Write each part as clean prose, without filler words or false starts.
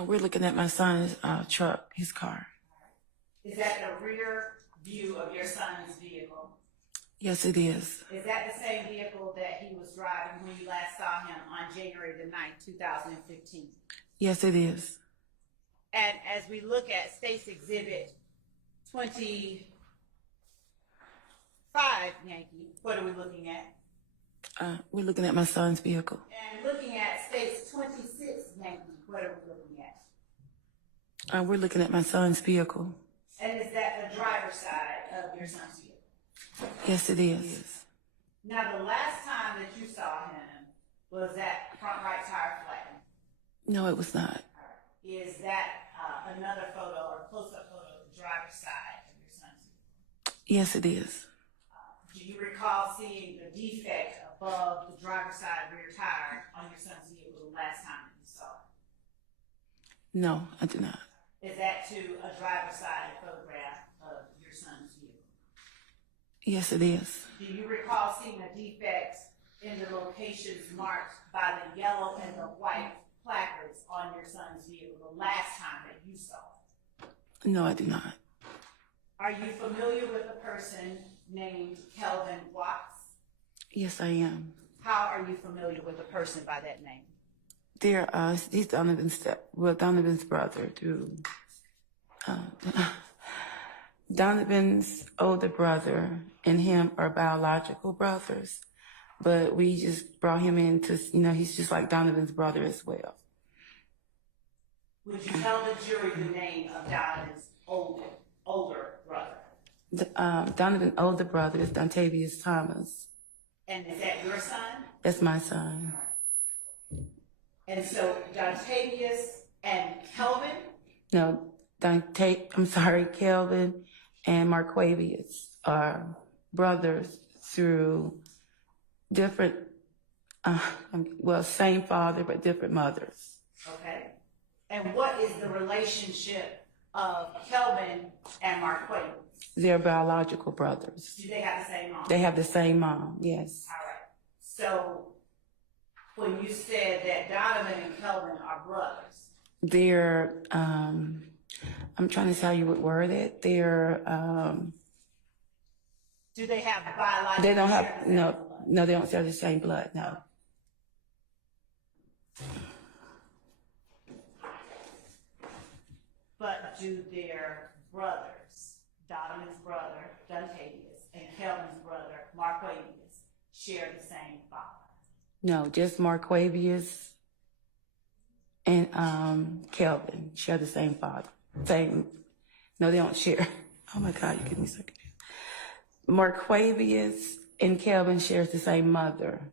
We're looking at my son's truck, his car. Is that the rear view of your son's vehicle? Yes, it is. Is that the same vehicle that he was driving when you last saw him on January the 9th, 2015? Yes, it is. And as we look at State's Exhibit 25, Yankee, what are we looking at? We're looking at my son's vehicle. And looking at State's 26, Yankee, what are we looking at? We're looking at my son's vehicle. And is that the driver's side of your son's vehicle? Yes, it is. Now, the last time that you saw him, was that front right tire flattened? No, it was not. Is that another photo or close-up photo of the driver's side of your son's vehicle? Yes, it is. Do you recall seeing the defect above the driver's side rear tire on your son's vehicle the last time that you saw it? No, I do not. Is that to a driver's side photograph of your son's vehicle? Yes, it is. Do you recall seeing a defect in the locations marked by the yellow and the white placards on your son's vehicle the last time that you saw it? No, I do not. Are you familiar with a person named Kelvin Watts? Yes, I am. How are you familiar with a person by that name? He's Donovan's brother through Donovan's older brother and him are biological brothers, but we just brought him in to, he's just like Donovan's brother as well. Would you tell the jury the name of Donovan's older brother? Donovan's older brother is Thomas. And is that your son? That's my son. And so Dontavius and Kelvin? No, Kelvin and Marquavius are brothers through different, same father, but different mothers. Okay. And what is the relationship of Kelvin and Marquavius? They're biological brothers. Do they have the same mom? They have the same mom, yes. All right. So when you said that Donovan and Kelvin are brothers, they're, I'm trying to tell you what word it. They're, do they have biological? They don't have, no, they don't share the same blood, no. But do their brothers, Donovan's brother, Dontavius, and Kelvin's brother, Marquavius, share the same father? No, just Marquavius and Kelvin share the same father. No, they don't share. Oh my God, you give me a second. Marquavius and Kelvin shares the same mother.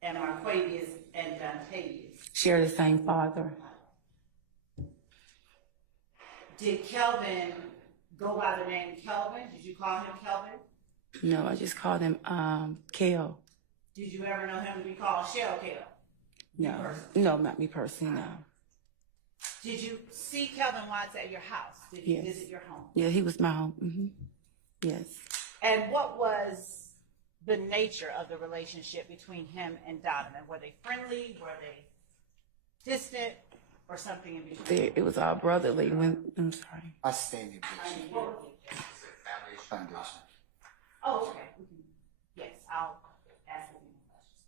And Marquavius and Dontavius share the same father. Did Kelvin go by the name Kelvin? Did you call him Kelvin? No, I just called him Kel. Did you ever know him to be called Shell Kel? No, not me personally, no. Did you see Kelvin Watts at your house? Did he visit your home? Yeah, he was my home. Mm-hmm. Yes. And what was the nature of the relationship between him and Donovan? Were they friendly? Were they distant? Or something in between? It was all brotherly. I'm sorry. Outstanding foundation. Oh, okay. Yes, I'll ask you questions.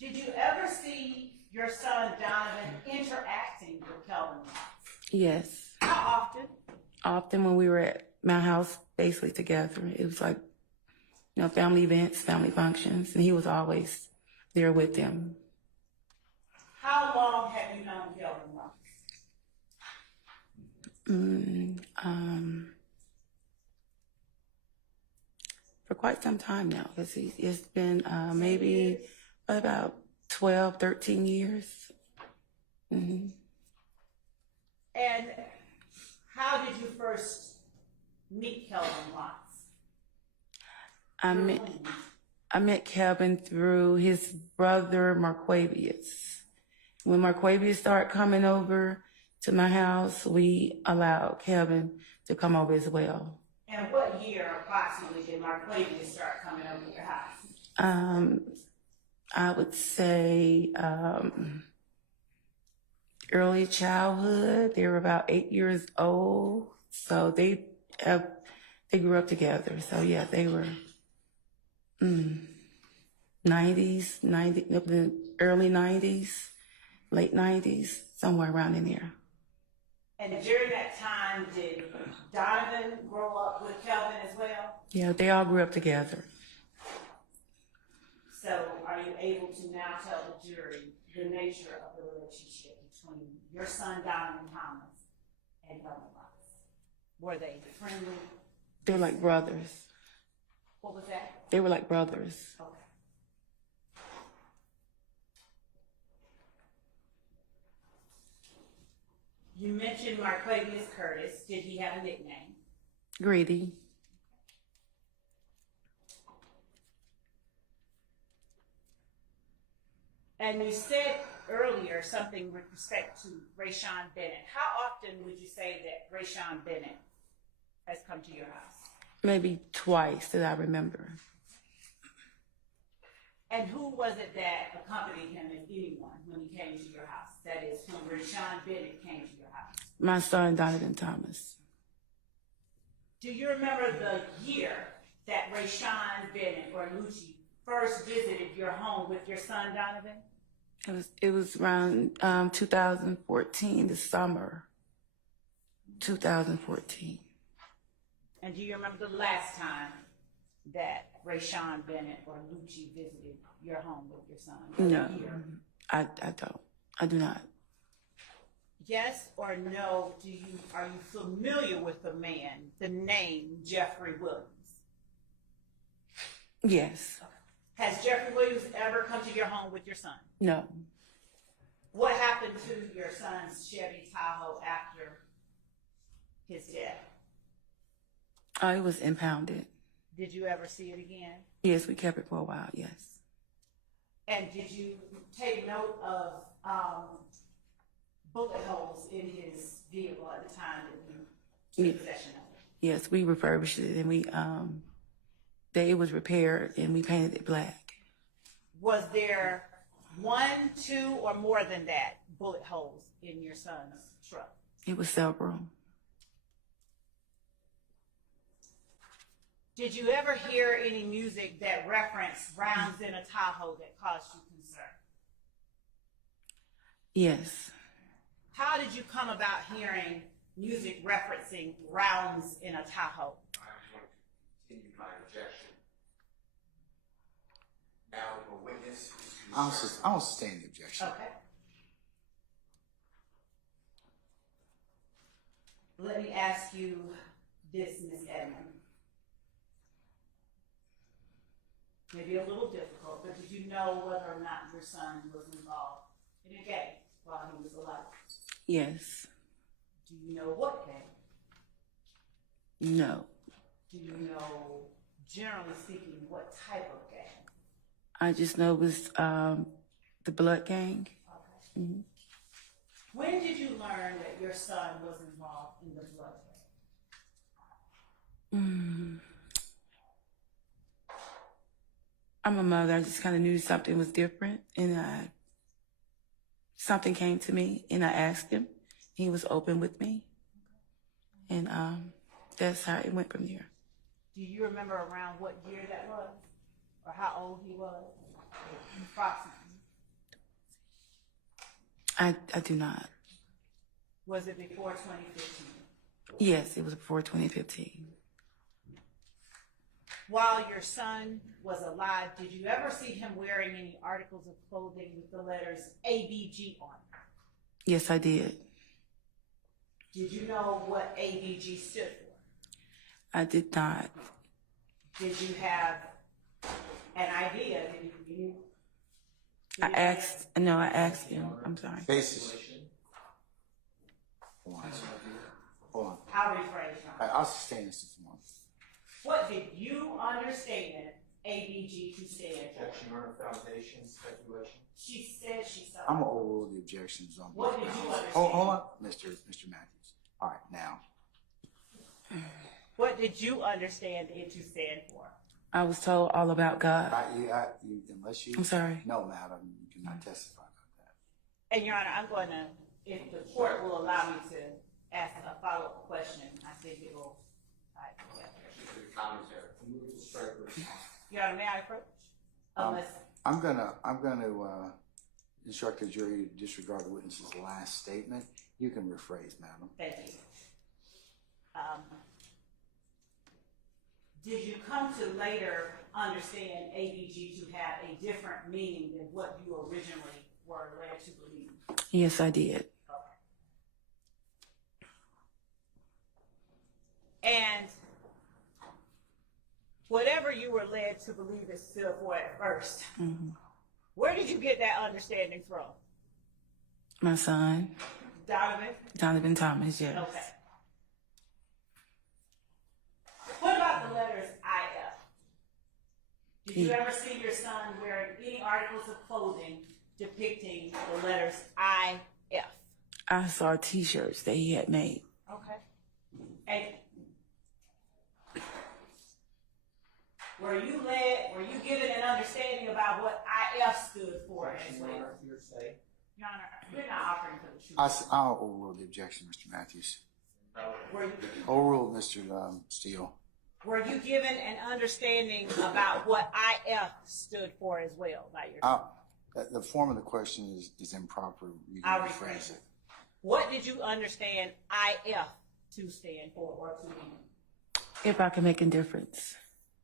Did you ever see your son Donovan interacting with Kelvin Watts? Yes. How often? Often when we were at my house, basically together. It was like, family events, family functions, and he was always there with them. How long have you known Kelvin Watts? For quite some time now, because it's been maybe about 12, 13 years. Mm-hmm. And how did you first meet Kelvin Watts? I met Kelvin through his brother Marquavius. When Marquavius started coming over to my house, we allowed Kelvin to come over as well. And what year approximately did Marquavius start coming over to your house? I would say early childhood. They were about 8 years old, so they grew up together. So yeah, they were 90s, early 90s, late 90s, somewhere around in there. And during that time, did Donovan grow up with Kelvin as well? Yeah, they all grew up together. So are you able to now tell the jury the nature of the relationship between your son Donovan Thomas and Kelvin Thomas? Were they friendly? They're like brothers. What was that? They were like brothers. Okay. You mentioned Marquavius Curtis. Did he have a nickname? Greedy. And you said earlier something with respect to Rayshawn Bennett. How often would you say that Rayshawn Bennett has come to your house? Maybe twice that I remember. And who was it that accompanied him, if anyone, when he came to your house? That is, when Rayshawn Bennett came to your house. My son, Donovan Thomas. Do you remember the year that Rayshawn Bennett or Lucci first visited your home with your son, Donovan? It was around 2014, the summer. 2014. And do you remember the last time that Rayshawn Bennett or Lucci visited your home with your son? No, I don't. I do not. Yes or no, are you familiar with the man, the name Jeffery Williams? Yes. Has Jeffery Williams ever come to your home with your son? No. What happened to your son's Chevy Tahoe after his death? It was impounded. Did you ever see it again? Yes, we kept it for a while, yes. And did you take note of bullet holes in his vehicle at the time that you took possession of it? Yes, we refurbished it and it was repaired and we painted it black. Was there 1, 2, or more than that bullet holes in your son's truck? It was several. Did you ever hear any music that referenced rounds in a Tahoe that caused you concern? Yes. How did you come about hearing music referencing rounds in a Tahoe? I want to continue my objection. Now, if a witness is concerned. I'll sustain the objection. Okay. Let me ask you this, Ms. Edmond. Maybe a little difficult, but did you know whether or not your son was involved in a gang while he was alive? Yes. Do you know what gang? No. Do you know, generally speaking, what type of gang? I just know it was the Blood Gang. Okay. Mm-hmm. When did you learn that your son was involved in the Blood Gang? I'm a mother. I just kind of knew something was different, and something came to me, and I asked him. He was open with me, and that's how it went from there. Do you remember around what year that was, or how old he was, approximately? I do not. Was it before 2015? Yes, it was before 2015. While your son was alive, did you ever see him wearing any articles of clothing with the letters ABG on it? Yes, I did. Did you know what ABG stood for? I did not. Did you have an idea? I asked him. I'm sorry. Basis. Hold on. I'll rephrase now. I'll sustain this if you want. What did you understand ABG to stand for? Objection on a foundation, speculation. She said she saw. I'm gonna overrule the objections on. What did you understand? Hold on, Mr. Matthews. All right, now. What did you understand it to stand for? I was told all about God. Unless you. I'm sorry. No, madam, you cannot testify about that. And Your Honor, I'm going to if the court will allow me to ask a follow-up question, I think it will tie it together. The commentary. Move to strike response. Your Honor, may I approach? Unless, I'm gonna instruct the jury to disregard the witness's last statement. You can rephrase, madam. thank you. Did you come to later understand ABG to have a different meaning than what you originally were led to believe? Yes, I did. And whatever you were led to believe it stood for at first, where did you get that understanding from? My son, Donovan? Thomas, yes. Okay. What about the letters IF? Did you ever see your son wearing any articles of clothing depicting the letters IF? I saw T-shirts that he had made. Okay. And were you given an understanding about what IF stood for as well? Your Honor, we're not offering for the truth. I'll overrule the objection, Mr. Matthews. Were you, Overrule Mr. Steele. were you given an understanding about what IF stood for as well by your The form of the question is improper. You I'll can rephrase rephrase it. What did you understand IF to stand for or to mean? If I can make a difference.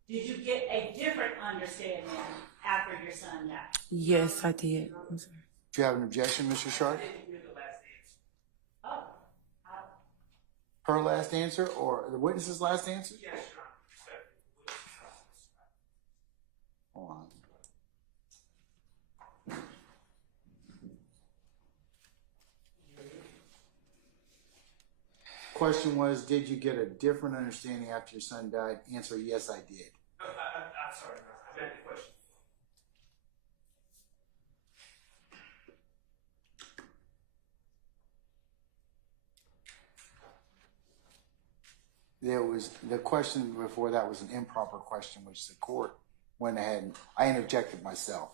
Did you get a different understanding after your son died? Yes, I did. I'm sorry. Do you have an objection, Mr. Sharp? Oh, Her last answer or the witness's last answer? Yes, Your Hold on. Question was, did you get a different understanding after your son died? Answer, yes, I did. No, I'm sorry, no, I meant the question. There was, the question before that was an improper question, which the court went ahead and I interjected myself.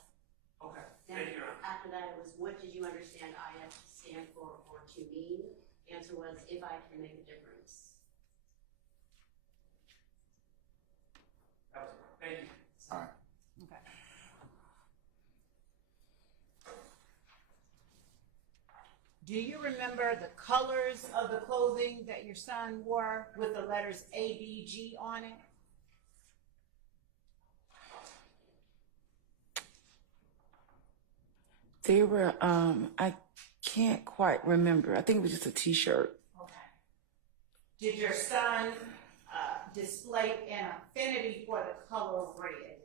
Okay, Then thank you, Your Honor. after that, it was, what did you understand IF to stand for or to mean? Answer was, if I can make a difference. That was it. Thank you. All right. okay. Do you remember the colors of the clothing that your son wore with the letters ABG on it? They were, I can't quite remember. I think it was just a T-shirt. Okay. Did your son display an affinity for the color red?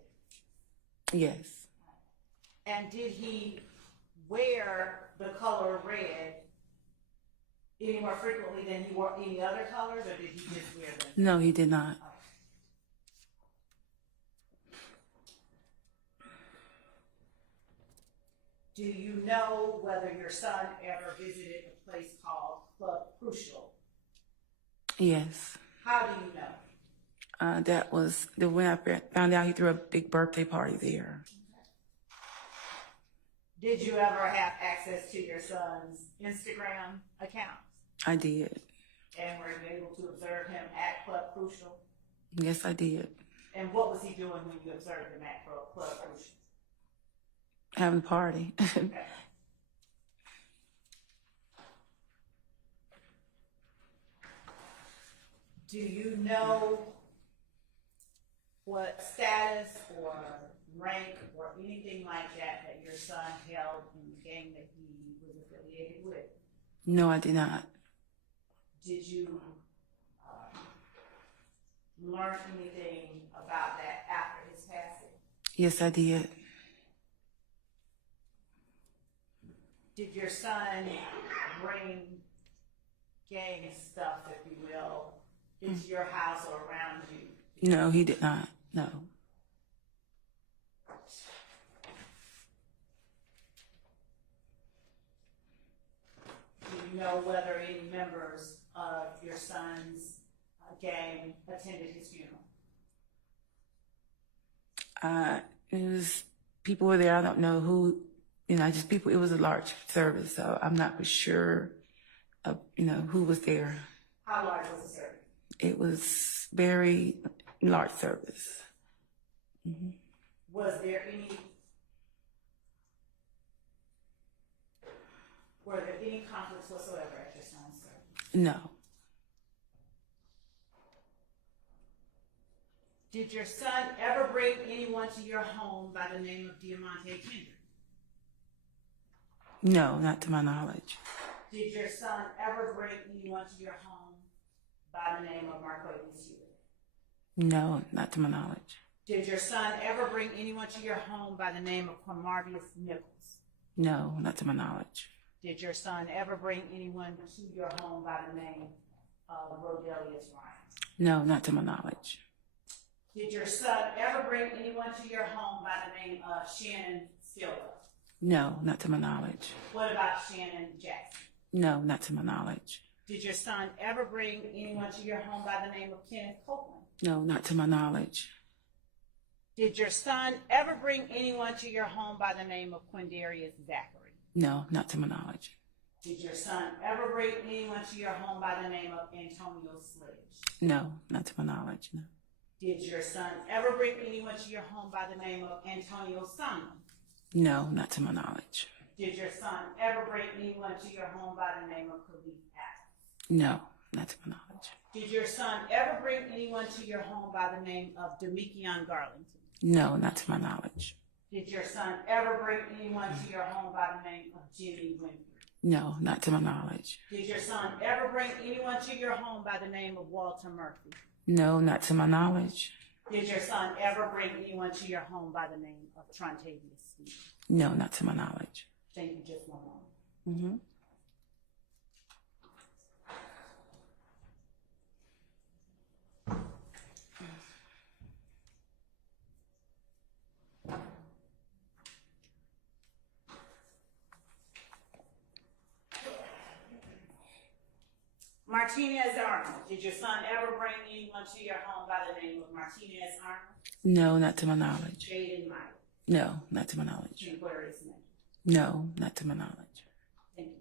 Yes. And did he wear the color red any more frequently than he wore any other colors, or did he just wear them? No, he did not. Do you know whether your son ever visited a place called Club Crucial? Yes. How do you know? That was the when I found out he threw a big birthday party there. Did you ever have access to your son's Instagram account? I did. And were you able to observe him at Club Crucial? Yes, I did. And what was he doing when you observed him at Club Crucial? Having a party. Okay. Do you know what status or rank or anything like that that your son held in the gang that he was affiliated with? No, I did not. Did you learn anything about that after his passing? Yes, I did. Did your son bring gang stuff, if you will, into your house or around you? No, he did not. No. Do you know whether any members of your son's gang attended his funeral? It was people were there. I don't know who it was a large service, so I'm not for sure of, who was there. How large was the service? It was very large service. Were there any conflicts whatsoever at your son's service? No, Did your son ever bring anyone to your home by the name of Deamonte Kendrick? no, not to my knowledge. Did your son ever bring anyone to your home by the name of Marquavius Hewitt? No, not to my knowledge. Did your son ever bring anyone to your home by the name of Quamarvius Nichols? No, not to my knowledge. Did your son ever bring anyone to your home by the name of Rodelius Ryan? No, not to my knowledge. Did your son ever bring anyone to your home by the name of Shannon Stillwell? No, not to my knowledge. What about Shannon Jackson? No, not to my knowledge. Did your son ever bring anyone to your home by the name of Kenneth Copeland? No, not to my knowledge. Did your son ever bring anyone to your home by the name of Quindarius Zachary? No, not to my knowledge. Did your son ever bring anyone to your home by the name of Antonio Sledge? No, not to my knowledge. No. Did your son ever bring anyone to your home by the name of Antonio Simon? No, not to my knowledge. Did your son ever bring anyone to your home by the name of Khalif Adams? No, not to my knowledge. Did your son ever bring anyone to your home by the name of Demekion Garlington? No, not to my knowledge. Did your son ever bring anyone to your home by the name of Jimmy Winfrey? No, not to my knowledge. Did your son ever bring anyone to your home by the name of Walter Murphy? No, not to my knowledge. Did your son ever bring anyone to your home by the name of Trontavious Stevens? No, not to my knowledge. Thank you, just one moment. Mm-hmm. Martinez Arnold. Did your son ever bring anyone to your home by the name of Martinez Arnold? No, not to my knowledge. Jaden Meyer. No, not to my knowledge. Aquarius name. No, not to my knowledge. Thank you.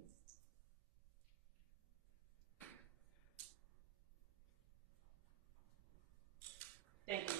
Thank you.